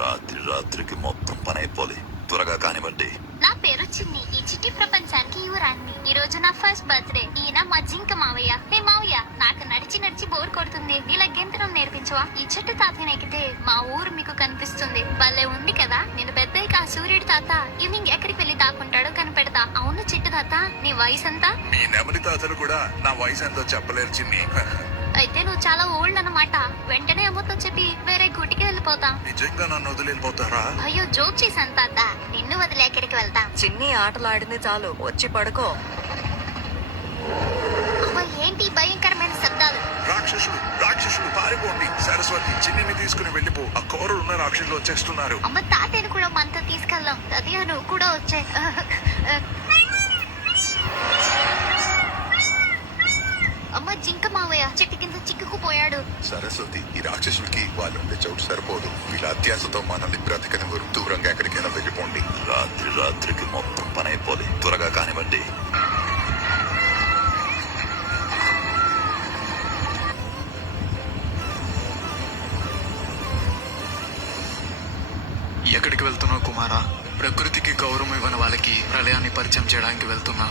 రాత్రికి మొత్తం పని అయిపోలి. త్వరగా కానివ్వండి. నా పేరు చిన్ని. ఈ చిట్టి ప్రపంచానికి యువరాన్ని. ఈ రోజు నా ఫస్ట్ బర్త్డే. ఈయన మా జింక మావయ్య. హే మావయ్య, నాకు నడిచి బోర్ కొడుతుంది. ఇలా గెంతడం నేర్పించవా? ఈ చెట్టు తాతని ఎక్కితే మా ఊరు మీకు కనిపిస్తుంది. భలే ఉంది కదా. నేను పెద్దయిక ఆ సూర్యుడి తాత ఈవినింగ్ ఎక్కడికి వెళ్ళి దాక్కుంటాడో కనిపెడతా. అవును చిట్టు తాత, నీ వయసు ఎంత? మీ నెమలి తాతలు కూడా నా వయసు ఎంతో చెప్పలేరు చిన్ని. అయితే నువ్వు చాలా ఓల్డ్ అన్నమాట. వెంటనే అమ్మతో చెప్పి వేరే గుటికి వెళ్ళిపోతా. నిజంగా నన్ను వదిలిపోతారా? అయ్యో, జోక్ చేశాను తాత. నిన్ను వదిలే ఎక్కడికి వెళ్తా? చిన్ని ఆటలాడింది చాలు, వచ్చి పడుకో. అమ్మ, ఏంటి ఈ భయంకరమైన శబ్దాలు? రాక్షసుడు పారిపోండి. సరస్వతి, చిన్నిని తీసుకుని వెళ్ళిపో. ఆ కోరలు ఉన్న రాక్షసులు వచ్చేస్తున్నారు. అమ్మ, తాతయ్యను కూడా మనతో తీసుకెళ్దాం. తాతయ్య, నువ్వు కూడా వచ్చే. అమ్మ, జింక మావయ్య చెట్టు కింద చిక్కుకుపోయాడు. సరస్వతి, ఈ రాక్షసులకి వాళ్ళుండే చోటు సరిపోదు. వీళ్ళ అత్యాసతో మనల్ని బ్రతకనివ్వరు. దూరంగా ఎక్కడికైనా వెళ్ళిపోండి. రాత్రికి మొత్తం పని అయిపోలి. త్వరగా కానివ్వండి. ఎక్కడికి వెళ్తున్నావు కుమారా? ప్రకృతికి గౌరవం ఇవ్వని వాళ్ళకి ప్రళయాన్ని పరిచయం చేయడానికి వెళ్తున్నా.